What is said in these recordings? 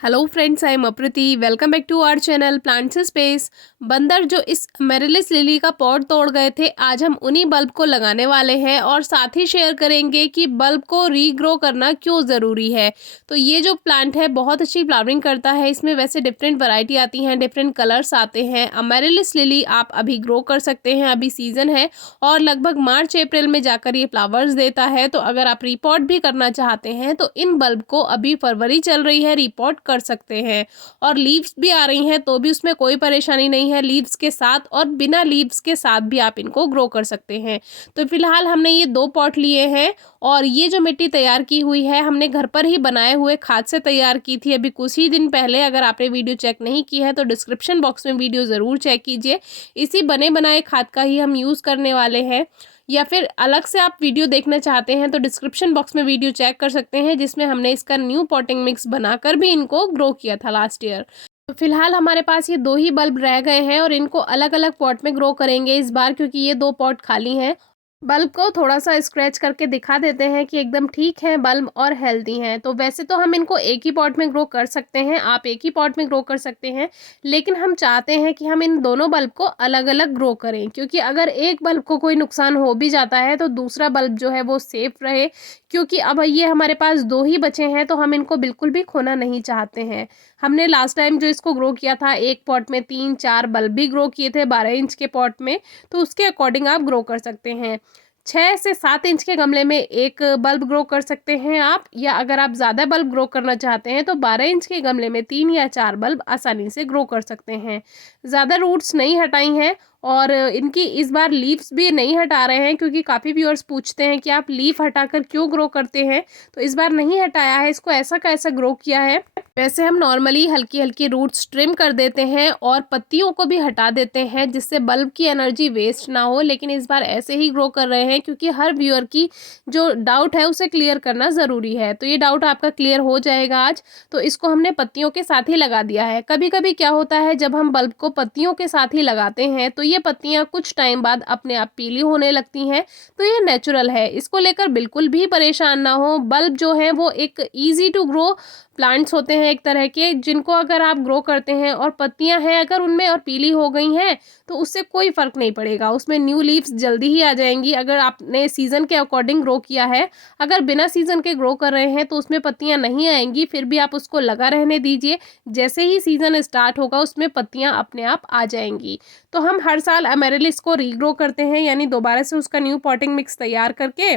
Hello friends, I am Aprati. Welcome back to our channel plants space. बंदर जो इस एमेरिलिस lily का पॉट तोड़ गए थे, आज हम उन्हीं बल्ब को लगाने वाले हैं और साथ ही शेयर करेंगे कि बल्ब को रीग्रो करना क्यों ज़रूरी है। तो ये जो प्लांट है बहुत अच्छी फ्लावरिंग करता है। इसमें वैसे डिफरेंट वैरायटी आती हैं, डिफरेंट कलर्स आते हैं। एमेरिलिस लिली आप अभी ग्रो कर सकते हैं, अभी सीज़न है और लगभग मार्च अप्रैल में जाकर ये फ्लावर्स देता है। तो अगर आप रिपोर्ट भी करना चाहते हैं तो इन बल्ब को अभी फरवरी चल रही है, रिपोर्ट कर सकते हैं। और लीव्स भी आ रही हैं तो भी उसमें कोई परेशानी नहीं है। लीव्स के साथ और बिना लीव्स के साथ भी आप इनको ग्रो कर सकते हैं। तो फिलहाल हमने ये 2 पॉट लिए हैं और ये जो मिट्टी तैयार की हुई है हमने घर पर ही बनाए हुए खाद से तैयार की थी अभी कुछ ही दिन पहले। अगर आपने वीडियो चेक नहीं की है तो डिस्क्रिप्शन बॉक्स में वीडियो ज़रूर चेक कीजिए। इसी बने बनाए खाद का ही हम यूज़ करने वाले हैं, या फिर अलग से आप वीडियो देखना चाहते हैं तो डिस्क्रिप्शन बॉक्स में वीडियो चेक कर सकते हैं, जिसमें हमने इसका न्यू पॉटिंग मिक्स बनाकर भी इनको ग्रो किया था लास्ट ईयर। तो फिलहाल हमारे पास ये 2 ही बल्ब रह गए हैं और इनको अलग अलग पॉट में ग्रो करेंगे इस बार, क्योंकि ये 2 पॉट खाली हैं। बल्ब को थोड़ा-सा स्क्रैच करके दिखा देते हैं कि एकदम ठीक है बल्ब और हेल्दी हैं। तो वैसे तो हम इनको एक ही पॉट में ग्रो कर सकते हैं, आप एक ही पॉट में ग्रो कर सकते हैं, लेकिन हम चाहते हैं कि हम इन दोनों बल्ब को अलग-अलग ग्रो करें, क्योंकि अगर एक बल्ब को कोई नुकसान हो भी जाता है तो दूसरा बल्ब जो है वो सेफ रहे। क्योंकि अब ये हमारे पास 2 ही बचे हैं तो हम इनको बिल्कुल भी खोना नहीं चाहते हैं। हमने लास्ट टाइम जो इसको ग्रो किया था, एक पॉट में 3-4 बल्ब भी ग्रो किए थे 12 इंच के पॉट में, तो उसके अकॉर्डिंग आप ग्रो कर सकते हैं। 6 से 7 इंच के गमले में 1 बल्ब ग्रो कर सकते हैं आप, या अगर आप ज़्यादा बल्ब ग्रो करना चाहते हैं तो 12 इंच के गमले में 3 या 4 बल्ब आसानी से ग्रो कर सकते हैं। ज़्यादा रूट्स नहीं हटाई हैं और इनकी इस बार लीव्स भी नहीं हटा रहे हैं, क्योंकि काफ़ी व्यूअर्स पूछते हैं कि आप लीफ हटाकर क्यों ग्रो करते हैं। तो इस बार नहीं हटाया है, इसको ऐसा का ऐसा ग्रो किया है। वैसे हम नॉर्मली हल्की हल्की रूट्स ट्रिम कर देते हैं और पत्तियों को भी हटा देते हैं, जिससे बल्ब की एनर्जी वेस्ट ना हो, लेकिन इस बार ऐसे ही ग्रो कर रहे हैं क्योंकि हर व्यूअर की जो डाउट है उसे क्लियर करना ज़रूरी है। तो ये डाउट आपका क्लियर हो जाएगा आज। तो इसको हमने पत्तियों के साथ ही लगा दिया है। कभी कभी क्या होता है, जब हम बल्ब को पत्तियों के साथ ही लगाते हैं तो ये पत्तियां कुछ टाइम बाद अपने आप पीली होने लगती हैं। तो ये नेचुरल है, इसको लेकर बिल्कुल भी परेशान ना हो। बल्ब जो है वो एक ईजी टू ग्रो प्लांट्स होते हैं एक तरह के, जिनको अगर आप ग्रो करते हैं और पत्तियां हैं अगर उनमें और पीली हो गई हैं तो उससे कोई फ़र्क नहीं पड़ेगा, उसमें न्यू लीव्स जल्दी ही आ जाएंगी। अगर आपने सीज़न के अकॉर्डिंग ग्रो किया है, अगर बिना सीज़न के ग्रो कर रहे हैं तो उसमें पत्तियां नहीं आएंगी, फिर भी आप उसको लगा रहने दीजिए। जैसे ही सीज़न स्टार्ट होगा उसमें पत्तियां अपने आप आ जाएंगी। तो हम हर साल अमेरिलिस को रीग्रो करते हैं, यानी दोबारा से उसका न्यू पॉटिंग मिक्स तैयार करके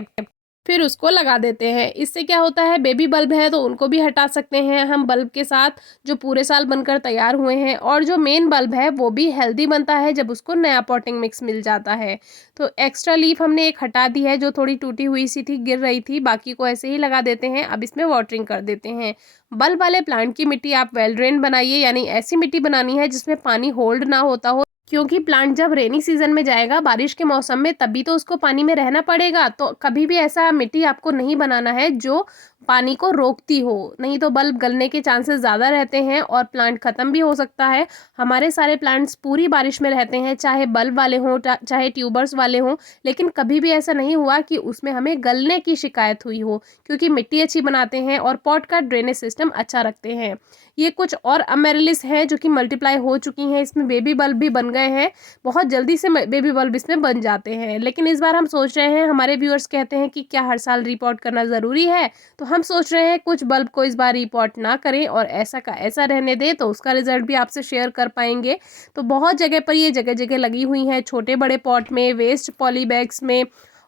फिर उसको लगा देते हैं। इससे क्या होता है, बेबी बल्ब है तो उनको भी हटा सकते हैं हम बल्ब के साथ जो पूरे साल बनकर तैयार हुए हैं, और जो मेन बल्ब है वो भी हेल्दी बनता है जब उसको नया पॉटिंग मिक्स मिल जाता है। तो एक्स्ट्रा लीफ हमने एक हटा दी है जो थोड़ी टूटी हुई सी थी, गिर रही थी, बाकी को ऐसे ही लगा देते हैं। अब इसमें वाटरिंग कर देते हैं। बल्ब वाले प्लांट की मिट्टी आप वेल ड्रेन बनाइए, यानी ऐसी मिट्टी बनानी है जिसमें पानी होल्ड ना होता हो, क्योंकि प्लांट जब रेनी सीजन में जाएगा बारिश के मौसम में तभी तो उसको पानी में रहना पड़ेगा। तो कभी भी ऐसा मिट्टी आपको नहीं बनाना है जो पानी को रोकती हो, नहीं तो बल्ब गलने के चांसेस ज़्यादा रहते हैं और प्लांट ख़त्म भी हो सकता है। हमारे सारे प्लांट्स पूरी बारिश में रहते हैं, चाहे बल्ब वाले हों चाहे ट्यूबर्स वाले हों, लेकिन कभी भी ऐसा नहीं हुआ कि उसमें हमें गलने की शिकायत हुई हो, क्योंकि मिट्टी अच्छी बनाते हैं और पॉट का ड्रेनेज सिस्टम अच्छा रखते हैं। ये कुछ और अमेरिलिस हैं जो कि मल्टीप्लाई हो चुकी हैं, इसमें बेबी बल्ब भी बन गए हैं, बहुत जल्दी से बेबी बल्ब इसमें बन जाते हैं। लेकिन इस बार हम सोच रहे हैं, हमारे व्यूअर्स कहते हैं कि क्या हर साल रिपोर्ट करना ज़रूरी है, तो हम सोच रहे हैं कुछ बल्ब को इस बार रिपोर्ट ना करें और ऐसा का ऐसा रहने दें, तो उसका रिजल्ट भी आपसे शेयर कर पाएंगे। तो बहुत जगह पर ये जगह जगह लगी हुई हैं, छोटे बड़े पॉट में, वेस्ट पॉली बैग्स में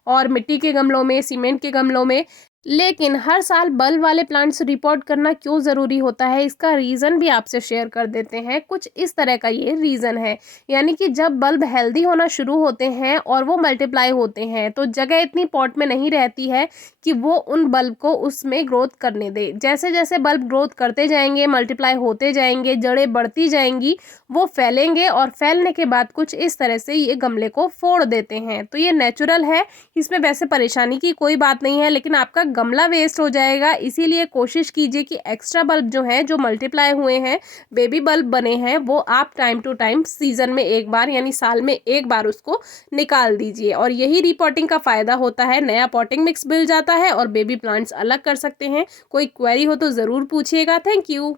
और मिट्टी के गमलों में, सीमेंट के गमलों में। लेकिन हर साल बल्ब वाले प्लांट्स रिपोर्ट करना क्यों ज़रूरी होता है, इसका रीज़न भी आपसे शेयर कर देते हैं। कुछ इस तरह का ये रीज़न है, यानी कि जब बल्ब हेल्दी होना शुरू होते हैं और वो मल्टीप्लाई होते हैं तो जगह इतनी पॉट में नहीं रहती है कि वो उन बल्ब को उसमें ग्रोथ करने दे। जैसे जैसे बल्ब ग्रोथ करते जाएंगे, मल्टीप्लाई होते जाएंगे, जड़ें बढ़ती जाएंगी, वो फैलेंगे और फैलने के बाद कुछ इस तरह से ये गमले को फोड़ देते हैं। तो ये नेचुरल है, इसमें वैसे परेशानी की कोई बात नहीं है, लेकिन आपका गमला वेस्ट हो जाएगा। इसीलिए कोशिश कीजिए कि एक्स्ट्रा बल्ब जो हैं, जो मल्टीप्लाई हुए हैं, बेबी बल्ब बने हैं, वो आप टाइम टू टाइम सीजन में एक बार यानी साल में एक बार उसको निकाल दीजिए। और यही रिपोर्टिंग का फ़ायदा होता है, नया पॉटिंग मिक्स मिल जाता है और बेबी प्लांट्स अलग कर सकते हैं। कोई क्वेरी हो तो ज़रूर पूछिएगा। Thank you.